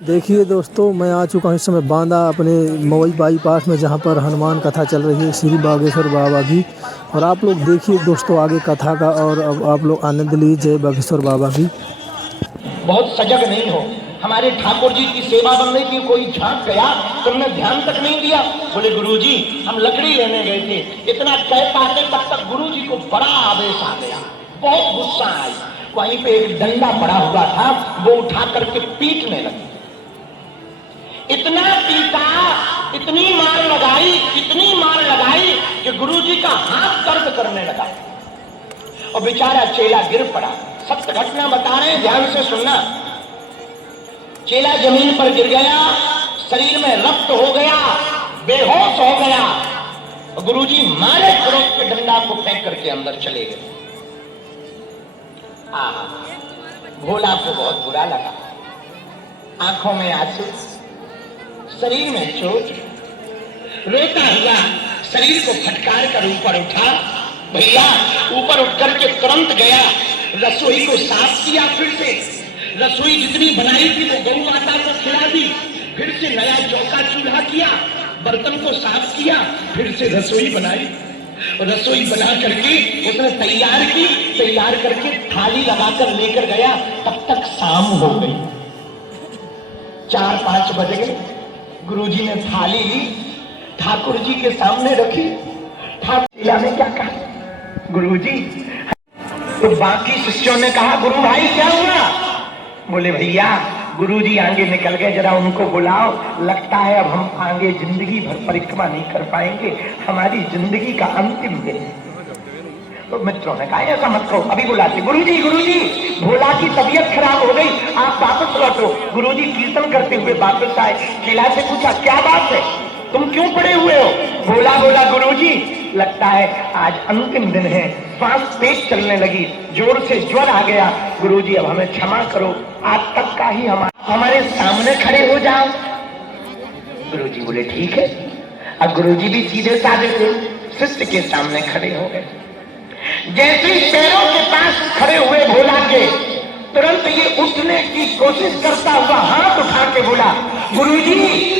देखिए दोस्तों, मैं आ चुका हूँ इस समय बांदा अपने मवई बाईपास में, जहाँ पर हनुमान कथा चल रही है श्री बागेश्वर बाबा की। और आप लोग देखिए दोस्तों आगे कथा का, और अब आप लोग आनंद लीजिए बागेश्वर बाबा की। बहुत सजग नहीं हो। हमारे ठाकुर जी की सेवा बन रही थी, कोई झांक गया, तुमने ध्यान तक नहीं दिया। बोले गुरुजी हम लकड़ी लेने गए थे, इतना कह पाते तब तक गुरुजी को बड़ा आवेश आ गया, बहुत गुस्सा आई। वहीं पे एक डंडा पड़ा हुआ था, वो उठा करके पीटने लगे। इतना पीटा, इतनी मार लगाई, इतनी मार लगाई कि गुरुजी का हाथ दर्द करने लगा और बेचारा चेला गिर पड़ा। सत्य घटना बता रहे हैं, ध्यान से सुनना। चेला जमीन पर गिर गया, शरीर में रक्त हो गया, बेहोश हो गया। और गुरुजी मारे क्रोध के डंडा को फेंक करके अंदर चले गए। भोला को बहुत बुरा लगा, आंखों में आंसू, शरीर में चोट, रोता हुआ शरीर को फटकार कर ऊपर उठा। भैया ऊपर उठ करके तुरंत गया, रसोई को साफ किया, फिर से रसोई जितनी बनाई थी वो गौ माता को खिला दी, फिर से नया चौका चूल्हा किया, बर्तन को साफ किया, फिर से रसोई बनाई। रसोई बना करके उसने तैयार की, तैयार करके थाली लगाकर लेकर गया। तब तक शाम हो गई, 4-5 बज गए। गुरुजी ने थाली ली, ठाकुर जी के सामने रखी। ठाकुर ने क्या कहा? गुरुजी। तो बाकी शिष्यों ने कहा गुरु भाई क्या हुआ? बोले भैया गुरुजी आगे निकल गए, जरा उनको बुलाओ, लगता है अब हम आगे जिंदगी भर परिक्रमा नहीं कर पाएंगे, हमारी जिंदगी का अंतिम दिन। तो मित्रों ने कहा ऐसा मत करो, अभी बुलाते। गुरुजी गुरुजी भोला की तबीयत खराब हो गई, आप वापस लौटो। गुरुजी कीर्तन करते हुए वापस आए। चेला से पूछा क्या बात है, तुम क्यों पड़े हुए हो? भोला बोला गुरुजी लगता है आज अंतिम दिन है, श्वास तेज चलने लगी, जोर से ज्वर आ गया। गुरुजी अब हमें क्षमा करो, आज तक का ही हमारे सामने खड़े हो जाओ। गुरुजी बोले ठीक है। अब गुरुजी भी सीधे साधे थे, शिष्य के सामने खड़े हो गए। जैसे ही पैरों के पास खड़े हुए भोला के, तुरंत ये उठने की कोशिश करता हुआ हाथ उठा के बोला गुरुजी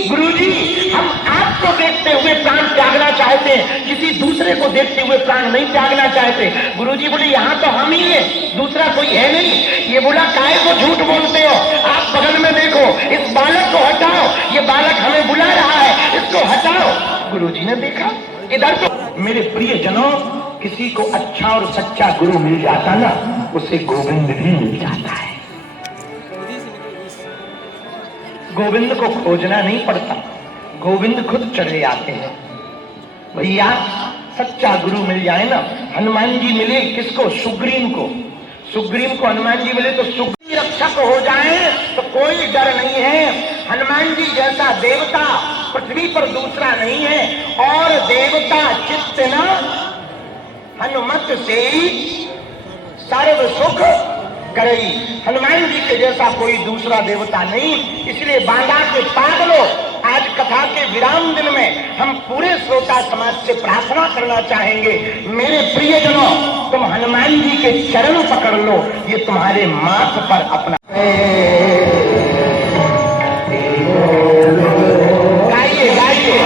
गुरुजी हम आपको देखते हुए प्राण त्यागना चाहते हैं, किसी दूसरे को देखते हुए प्राण नहीं त्यागना चाहते। गुरुजी बोले यहाँ तो हम ही है, दूसरा कोई है नहीं। ये बोला काहे को झूठ बोलते हो, आप बगल में देखो, इस बालक को हटाओ, ये बालक हमें बुला रहा है, इसको हटाओ। गुरुजी ने देखा इधर तो। मेरे प्रिय जनों, किसी को अच्छा और सच्चा गुरु मिल जाता ना, उसे गोविंद भी मिल जाता है। गोविंद को खोजना नहीं पड़ता, गोविंद खुद चढ़े आते हैं। भैया सच्चा गुरु मिल जाए ना, हनुमान जी मिले किसको? सुग्रीव को। सुग्रीव को हनुमान जी मिले तो सुग्रीव रक्षक हो जाए तो कोई डर नहीं है। हनुमान जी जैसा देवता पृथ्वी पर दूसरा नहीं है। और देवता चित्त न हनुमत से सर्व सुख करई। हनुमान जी के जैसा कोई दूसरा देवता नहीं। इसलिए बांदा के पागलों, आज कथा के विराम दिन में हम पूरे श्रोता समाज से प्रार्थना करना चाहेंगे, मेरे प्रियजनों तुम हनुमान जी के चरण पकड़ लो, ये तुम्हारे माथ पर अपना गाइए गाइए।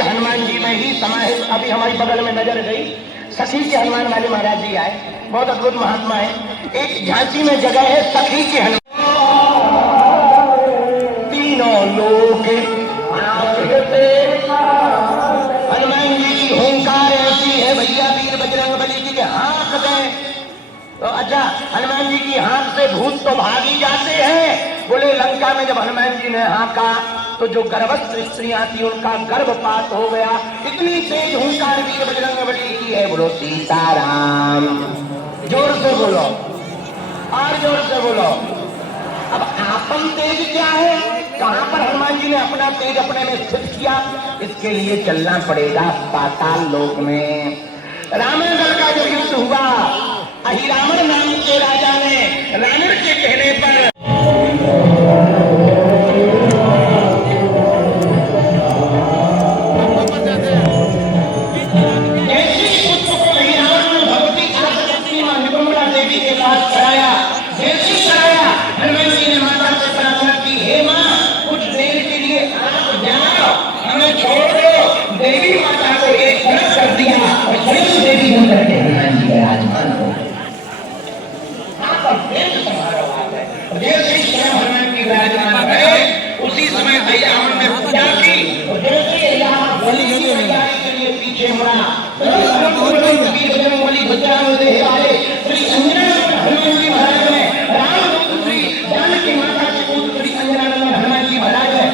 हनुमान जी में ही समाहित। अभी हमारी बगल में नजर गई, सखी के हनुमान वाले महाराज जी आए, बहुत अद्भुत महात्मा है। एक झांसी में जगह है सखी के हनुमान। तीनों लोग हनुमान जी की हुंकार ऐसी है भैया, वीर बजरंग बली जी के हाथ गए तो अच्छा, हनुमान जी की हाथ से भूत तो भाग ही जाते हैं। बोले लंका में जब हनुमान जी ने हाका तो जो गर्भस्थ स्त्रियां थी उनका गर्भपात हो गया। इतनी तेज हुंकार वीर बजरंग बली की है। बोलो सीताराम, जोर से बोलो और जोर से बोलो। अब आपन ते तेज क्या है, कहां पर हनुमान जी ने अपना तेज अपने में स्थित किया, इसके लिए चलना पड़ेगा पाताल लोक में। रामायण का जब युद्ध हुआ, अहिरावण नाम के राजा ने रावण के कहने पर उसी समय अहिरावण ने पूजा की और जैसे अहिरावण बलि की तैयारी के लिए पीछे मुड़ा, बलि बचाने दे आए श्री अंजनानंद हनुमान जी महाराज ने राम श्री जानकी माता से पूछ श्री अंजनानंद हनुमान जी महाराज ने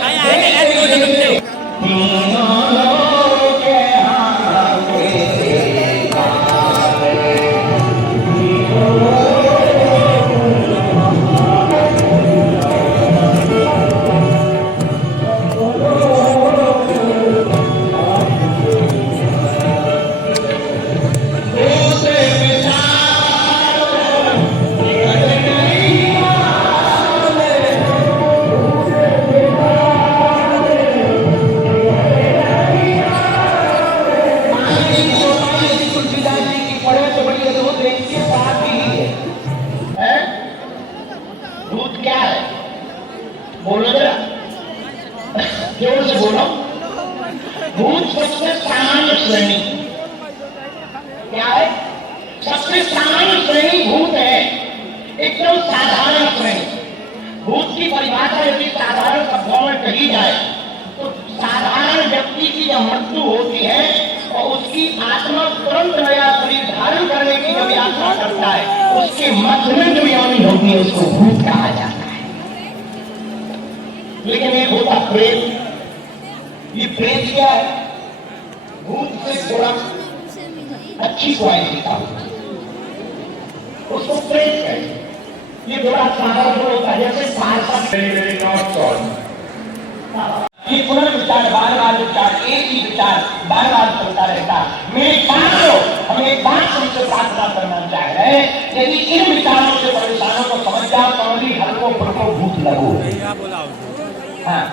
बोलो जरा, जोर से बोलो। भूत सबसे सामान्य श्रेणी क्या है? सबसे सामान्य श्रेणी भूत है, एकदम साधारण श्रेणी। भूत की परिभाषा यदि साधारण शब्दों में कही जाए तो साधारण व्यक्ति की जब मृत्यु होती है और उसकी आत्मा तुरंत नया शरीर धारण करने की जब यात्रा करता है, उसके मध्य में जो योनि होती है उसको भूत कहा जाता है। लेकिन एक होता प्रेत। ये प्रेत क्या है? भूत से थोड़ा अच्छी क्वालिटी का उसको प्रेत कहते। ये थोड़ा साधारण होता है, जैसे ये पुनर्विचार बार बार विचार, एक ही विचार बार बार चलता रहता। मेरी बात को हम एक बात तुमसे प्रार्थना करना चाह रहे हैं, यदि इन विचारों से परेशानों को समझ जाओ तो भी हल्को फुल्को भूत लगो। हाँ,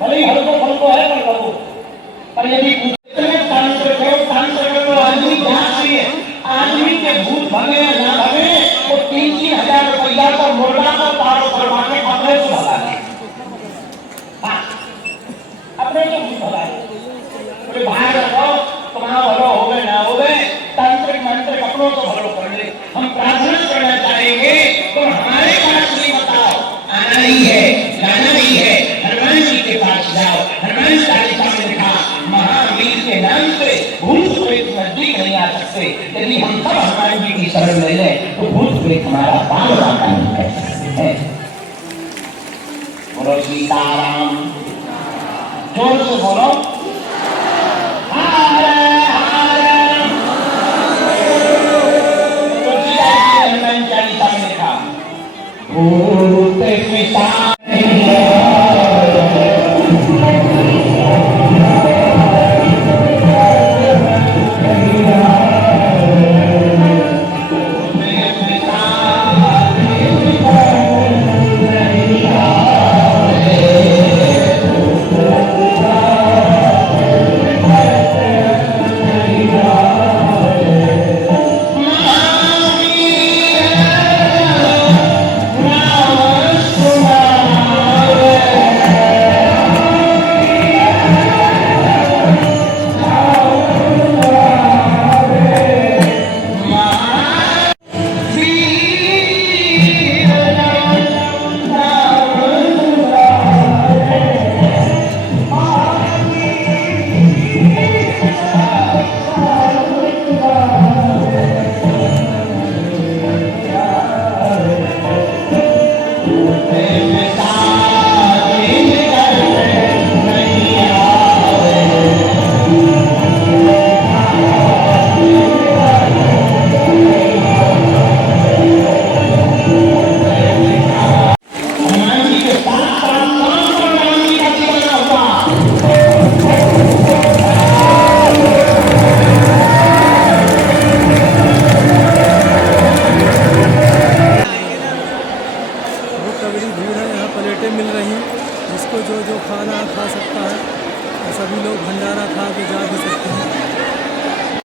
भले ही हल्को फुल्को है पर लगो। पर यदि आदमी जांच है, आदमी के भूत भगे या ना भगे, वो 3-3 हजार रुपया को मुर्गा को तारों करवा के अपने से भगा दे। अपने तो भूत भगाए, बोले बाहर रखो, तुम्हारा भलो हो गए ना हो गए, तांत्रिक मंत्रिक अपनों को भलो कर ले। हम प्रार्थना करना चाहेंगे तो हमारे पास नहीं बताओ, आना ही है, जाना ही है, हनुमान जी के पास जाओ। हनुमान चालीसा में लिखा, महावीर के नाम से भूत प्रेत नजदीक नहीं आ सकते। यदि हम सब हनुमान जी की शरण ले लें तो भूत प्रेत हमारा बाल बाका नहीं कर सकते हैं। बोलो सीताराम, जोर से बोलो। हनुमान चालीसा में लिखा, भूत पिता को जो जो खाना खा सकता है, और सभी लोग भंडारा खा के जा भी सकते हैं।